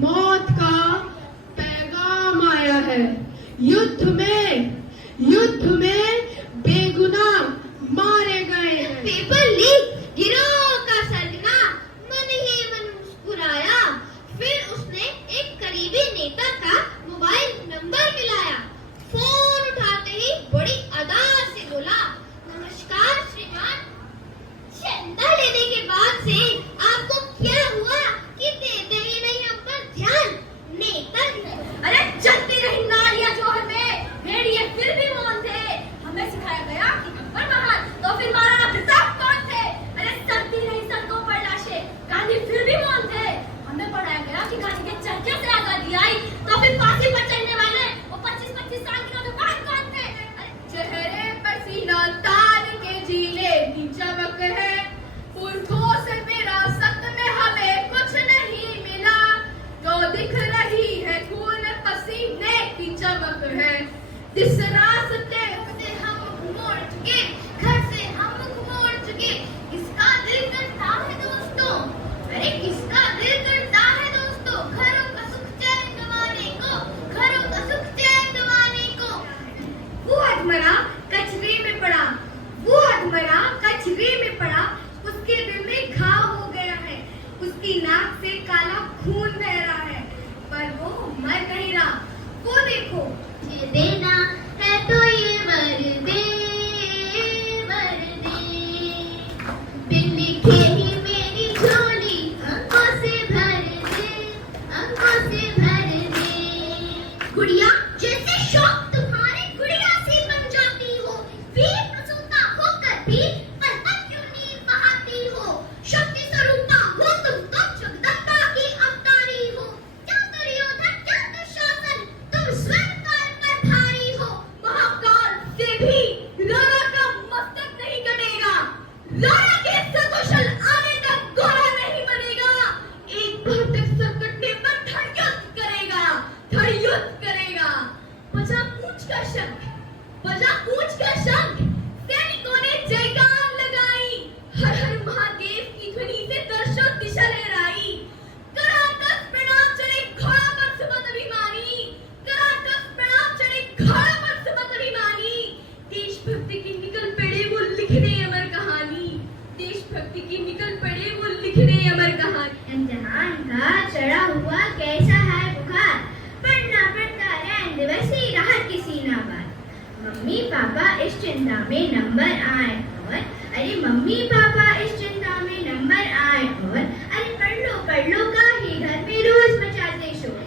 मौत का पैगाम आया है। युद्ध में बेगुनाह मारे गए हैं। पेपर लीक गिरोह का सरगना मन ही मन मुस्कुराया। फिर उसने एक करीबी नेता का मोबाइल नंबर मिलाया। फोन उठाते ही बड़ी अदा से बोला, नमस्कार श्रीमान, चंदा लेने के बाद से आपको क्या हुआ कि देते ही नहीं हम पर ध्यान? नेता अरे चलती रही नारियां जोहर में, भेड़िए फिर भी मौन थे। हमें सिखाया गया कि अकबर महान तो फिर महाराणा प्रताप कौन थे? अरे चलती रही सड़कों पर लाशें, गांधी फिर भी मौन थे। हमें पढ़ाया गया कि गांधी के चरखे से आजादी आई तो फिर फांसी पर चढ़ने वाले वो 25-25 साल के नौजवान कौन थे? चेहरे पर सीना तान के जीने की चमक है। पुरखों से विरासत में हमें कुछ नहीं मिला, जो दिख रही है खून पसीने की चमक है। जिस रास्ते से हम मुख मोड़ चुके, घर से हम मुख मोड़ चुके, किसका दिल करता है दोस्तों? अरे किसका दिल करता है दोस्तों घरों का सुख चैन गंवाने को, घरों का सुख चैन गंवाने को? वो अधमरा कचरे में पड़ा, वो अधमरा कचरे में पड़ा, उसके दिल में घाव हो गया है, उसकी नाक से काला खून बह रहा है, पर वो मर नहीं रहा। वो देखो, ये देना है तो ये वर दे, बिन लिखे ही मेरी झोली अंकों से भर दे, अंकों से भर दे। गुड़िया जैसे शौक तुम्हारे गुड़िया से बन जाती हो, वीर प्रसूता होकर भी पर्वत क्यों नहीं बहाती हो? शक्ति स्वरूपा हो तुम तो जगदम्बा की अवतारी हो। क्या दुर्योधन क्या दुशासन, तुम स्वयं काल पर भारी हो। महाकाल से भी राणा का मस्तक नहीं कटेगा, राणा के सकुशल आने तक घोड़ा नहीं बनेगा। एक बार तक सर कटने पर धड़ युद्ध करेगा, धड़ युद्ध करेगा। बजा कूच का शंख, बजा कूच का शंख, सैनिकों ने जयकार लगाई। हर हर महादेव की ध्वनि से दर्शक दिशा लहराई। करातस प्रणाम चढ़े घोड़ा पर सुबह अभिमानी, करातस प्रणाम चढ़े घोड़ा पर सुबह अभिमानी। देशभक्ति की निकल पड़े वो लिखने अमर कहानी, देशभक्ति की निकल पड़े वो लिखने अमर कहानी। इम्तिहान का चढ़ा हुआ कैसा है बुखार, पढ़ना पड़ता रैन दिवस ही राहत किसी ना बात। मम्मी पापा इस चिंता में नंबर आए और अरे मम्मी पापा इस चिंता में नंबर आए और अरे पढ़ लो का ही घर में रोज मचाते शोर।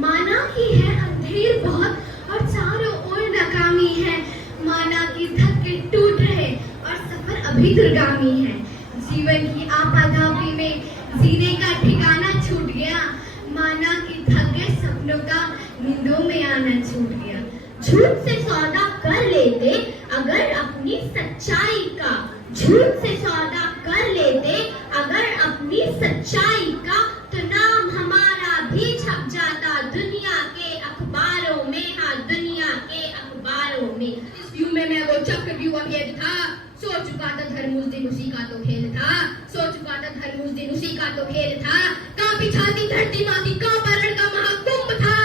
माना कि है अंधेर बहुत और चारों ओर नाकामी है, माना कि धक्के टूट रहे और सफर अभी दुर्गामी है। जीवन की आपाधापी में जीने का ठिकाना छूट गया, माना कि थक गए सपनों का नींदों में आना छूट गया। झूठ से सौदा कर लेते अगर अपनी सच्चाई का, झूठ से सौदा कर लेते अगर अपनी सच्चाई का, तो नाम हमारा भी छप जाता दुनिया के अखबारों में। हाँ, दुनिया के अखबारों में। इस व्यू में मैं वो चक्रव्यूह अभेद था, सो चुका था धर्म उस दिन उसी का तो खेल था, सो चुका था धर्म उस दिन उसी का तो खेल था। कांपी छाती धरती माती का परण का महाकुंभ था,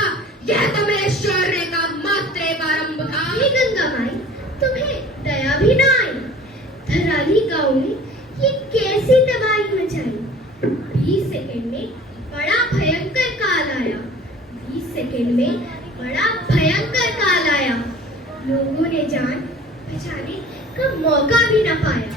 यह तो मेरे शौर्य का मात्र एक आरंभ था। ये गंगा माई तुम्हें दया भी ना आई, धराली गांव में ये कैसी तबाही मचाई। 20 सेकंड में बड़ा भयंकर काल आया, 20 सेकंड में बड़ा भयंकर काल आया। लोगों ने जान बचाने का मौका भी ना पाया।